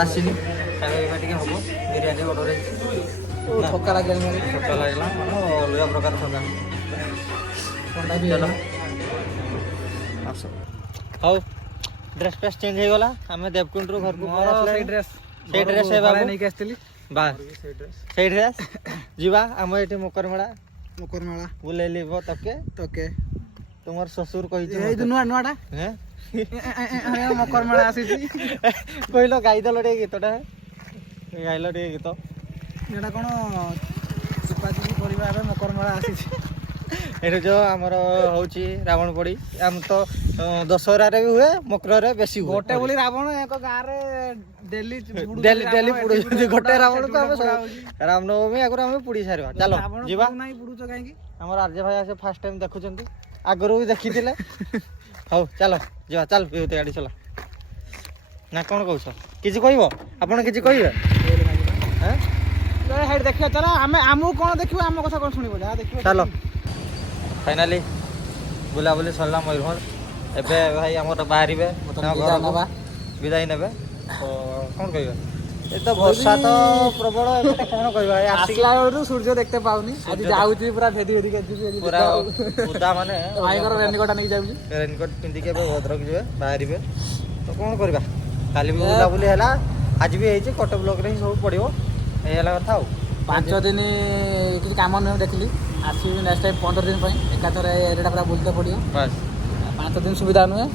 ଆସିନି ଖାଇବା ଟିକେ ହବ ବିରିୟାନୀ ଅର୍ଡର ହେଇଛି ଥକା ଲାଗିଲାନି ଥକା ଲାଗିଲା ଅଲଗା ପ୍ରକାର ଥକା ଥଣ୍ଡା ବି ଚାଲ ଆସ ହଉ ଡ୍ରେସ୍ ଫ୍ରେସ୍ ଚେଞ୍ଜ ହେଇଗଲା ଆମେ ଦେବକୁଣ୍ଡରୁ ଘରକୁ ସେଇ ଡ୍ରେସ୍ ନେଇକି ଆସିଥିଲି ବାସ୍ ସେଇ ଡ୍ରେସ୍ ଯିବା ଆମ ଏଠି ମକରମେଳା ବୁଲେଇଲିବ ତକେ ତୁମର ଶ୍ୱଶୁର କହିଛି ଏଇ ନୂଆଟା ମକରମେଳା ଆସିଛି କହିଲ ଗାଇଦେଲ ଟିକେ ଗୀତଟା ଗାଇଲ ଟିକେ ଗୀତ ଏଇଟା କ'ଣ ଚିପାଚିପି କରିବା ଏବେ ମକରମେଳା ଆସିଛି ଏଠି ଯୋଉ ଆମର ହଉଛି ରାବଣ ପୋଡି ଆମ ତ ଦଶହରାରେ ବି ହୁଏ ମକରରେ ବେଶୀ ହୁଏ ଗୋଟେ ବୋଲି ରାବଣ ଏକ ଗାଁରେ ଡେଲି ଡେଲି ପୁଡୁଛନ୍ତି ଗୋଟେ ରାବଣକୁ ଆମେ ରାମନବମୀ ଆଗରୁ ଆମେ ପୁଡି ସାରିବା ଚାଲ ଯିବା ନାଇଁ ପୁଡୁଛ କାହିଁକି? ଆମର ଆର୍ଯ୍ୟ ଭାଇ ଆସେ ଫାର୍ଷ୍ଟ ଟାଇମ୍ ଦେଖୁଛନ୍ତି ଆଗରୁ ବି ଦେଖିଥିଲେ ହଉ ଚାଲ ଯିବା ଚାଲ ବିଭୂତି ଗାଡି ଚଲା ନା କଣ କହୁଛ କିଛି କହିବ ଆପଣ କିଛି କହିବେ ହେଠି ଦେଖିବା ଚାଲ ଆମେ ଆମକୁ କଣ ଦେଖିବ ଆମ କଥା କଣ ଶୁଣିବ ଯାହା ଦେଖିବ ଚାଲ ଫାଇନାଲି ବୁଲାବୁଲି ସରିଲା ମୟୂରଭଞ୍ଜ ଏବେ ଭାଇ ଆମର ବାହାରିବେ ତାଙ୍କ ଘରକୁ ବିଦାୟ ନେବେ ତ କଣ କହିବେ ଏ ତ ବର୍ଷା ତ ପ୍ରବଳ ଏପଟେ କଣ କହିବା ଆସିଲା ବେଳରୁ ସୂର୍ଯ୍ୟ ଦେଖତେ ପାଉନି ଆଜି ଯାଉଛି ପୁରା ଭେଦି ଭେଦିକି ପୁରା ଓଦା ମାନେ ଭାଇଙ୍କର ରେନିକୋଟ ନେଇକି ଯାଉଛି ରେନକୋଟ ପିନ୍ଧିକି ଏବେ ଭଦ୍ରକ ଯିବେ ବାହାରିବେ ତ କଣ କରିବା କାଲି ବି ବୁଲାବୁଲି ହେଲା ଆଜି ବି ହେଇଛି କଟକ ବ୍ଲକରେ ହିଁ ସବୁ ପଡ଼ିବ ଏଇ ହେଲା କଥା ଆଉ 5 ଦିନ କିଛି କାମ ନୁହେଁ ଦେଖିଲି ଆସିବି ନେକ୍ସଟ ଟାଇମ୍ 15 ଦିନ ପାଇଁ ଏକାଥରେ ଏରିଆଟା ପୁରା ବୁଲତେ ପଡ଼ିବ ବାସ୍ 5 ଦିନ ସୁବିଧା ନୁହେଁ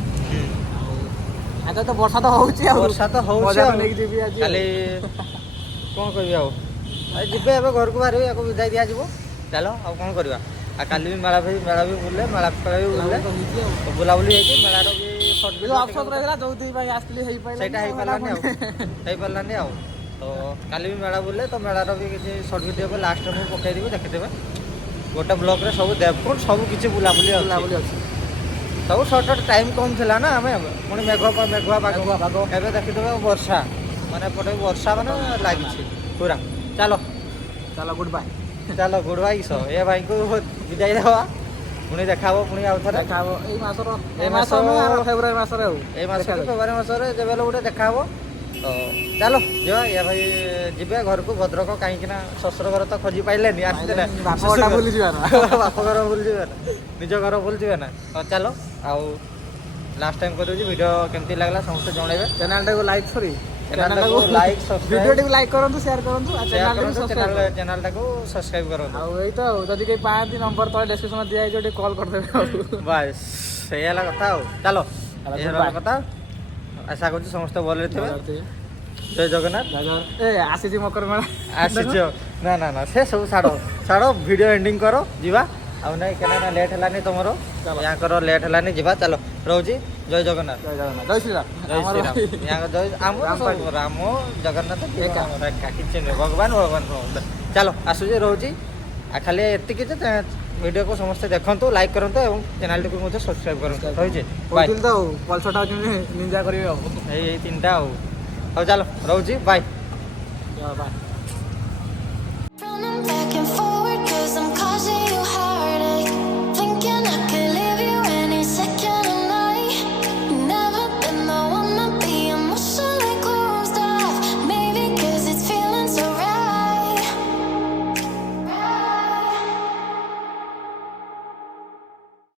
ଆଗ ତ ବର୍ଷା ତ ହଉଛି ଆଉ ବର୍ଷା ତ ହଉଛି ମଜା ଆଉ। ନେଇକି ଯିବି ଆଜି କାଲି କଣ କହିବି ଆଉ ଯିବେ ଏବେ ଘରକୁ ବାହାରିବେ ୟାକୁ ବିଦାୟ ଦିଆଯିବ ଚାଲ ଆଉ କଣ କରିବା ଆଉ କାଲି ବି ମେଳା ବି ବୁଲିଲେ ମେଳା ବି ବୁଲିଲେ ତ ବୁଲାବୁଲି ହେଇଛି ମେଳାର ବି ସର୍ଟ ଭିଡ଼ିଓ ଅଫସର ରହିଲା ଯୋଉଥିପାଇଁ ଆସିଥିଲି ହେଇପାରିଲା ସେଇଟା ହେଇପାରିଲାନି ଆଉ ତ କାଲି ବି ମେଳା ବୁଲିଲେ ତ ମେଳାର ବି କିଛି ସର୍ଟ ଭିଡ଼ିଓ ବି ଲାଷ୍ଟରେ ମୁଁ ପକେଇଦେବି ଦେଖିଦେବେ ଗୋଟେ ବ୍ଲକରେ ସବୁ ଦେବକୁଣ୍ଡ ସବୁ କିଛି ବୁଲାବୁଲି ଅଛି ସବୁ ସର୍ଟ ଟାଇମ୍ କମ୍ ଥିଲା ନା ଆମେ ପୁଣି ମେଘୁଆ ପାଗ ଏବେ ଦେଖିଦେବେ ବର୍ଷା ମାନେ ଏପଟେ ବର୍ଷା ମାନେ ଲାଗିଛି ପୁରା ଚାଲ ଗୁଡ୍ ବାଏ ଚାଲ ଗୁଡ୍ ବାଇ ଏ ଭାଇଙ୍କୁ ବିଦାୟ ଦେବା ପୁଣି ଦେଖା ହବ ପୁଣି ଆଉ ଥରେ ଦେଖା ହବ ଏଇ ମାସର ଏଇ ମାସ ଫେବୃଆରୀ ମାସରେ ଆଉ ଏଇ ମାସରେ ଫେବୃଆରୀ ମାସରେ ଯେବେ ହେଲେ ଗୋଟେ ଦେଖା ହବ ତ ଚାଲ ଯିବା ୟା ଭାଇ ଯିବେ ଘରକୁ ଭଦ୍ରକ କାହିଁକି ନା ଶ୍ୱଶୁର ଘର ତ ଖୋଜି ପାଇଲେନି ଆସିଥିଲେ ବାପ ବୁଲିଯିବା ନା ବାପ ଘର ବୁଲିଯିବେ ନା ନିଜ ଘର ବୁଲିଯିବେ ନା ତ ଚାଲ ଆଉ ଲାଷ୍ଟ ଟାଇମ୍ କରିଦେଉଛି ଭିଡ଼ିଓ କେମିତି ଲାଗିଲା ସମସ୍ତେ ଜଣେଇବେ ଚ୍ୟାନେଲଟାକୁ ଲାଇକ୍ କରି ଚ୍ୟାନେଲଟାକୁ ଲାଇକ୍ ଭିଡ଼ିଓଟିକୁ ଲାଇକ୍ କରନ୍ତୁ ସେୟାର କରନ୍ତୁ ଆଉ ଚ୍ୟାନେଲଟାକୁ ସବସ୍କ୍ରାଇବ୍ କରନ୍ତୁ ଆଉ ଏଇ ତ ଆଉ ଯଦି କେହି ପାଆନ୍ତି ନମ୍ବର ତଳେ ଡେସ୍କ୍ରିପସନ୍ ଦିଆହେଇଛି ଟିକେ କଲ୍ କରିଦେବେ ଆଉ ବାସ୍ ସେଇ ହେଲା କଥା ଆଉ ଚାଲ ଏଇ ହେଲା କଥା ଆଶା କରୁଛି ସମସ୍ତେ ଭଲରେ ଥିବେ ଜୟ ଜଗନ୍ନାଥ ଏ ଆସିଛି ମକର ମେଳା ଆସିଛ ନା ସେ ସବୁ ଛାଡ଼ ଭିଡ଼ିଓ ଏଣ୍ଡିଙ୍ଗ କର ଯିବା ଆଉ ନାଇଁ କେନା ଲେଟ୍ ହେଲାନି ତମର ୟାଙ୍କର ଲେଟ୍ ହେଲାନି ଯିବା ଚାଲ ରହୁଛି ଜୟ ଜଗନ୍ନାଥ ଜୟ ଶ୍ରୀରାମ ରାମ ଜଗନ୍ନାଥ କିଛି ନୁହେଁ ଭଗବାନ ଚାଲ ଆସୁଛି ରହୁଛି ଆଉ ଖାଲି ଏତିକି ଯେ ଭିଡ଼ିଓକୁ ସମସ୍ତେ ଦେଖନ୍ତୁ ଲାଇକ୍ କରନ୍ତୁ ଏବଂ ଚ୍ୟାନେଲଟିକୁ ମଧ୍ୟ ସବସ୍କ୍ରାଇବ୍ କରନ୍ତୁ ରହିଛି ତ ଆଉ ପଲସଟା ନିନ୍ଦା କରିବେ ଆଉ ଏଇ ତିନିଟା ଆଉ ହଉ ଚାଲ ରହୁଛି ବାଏ ବାଏ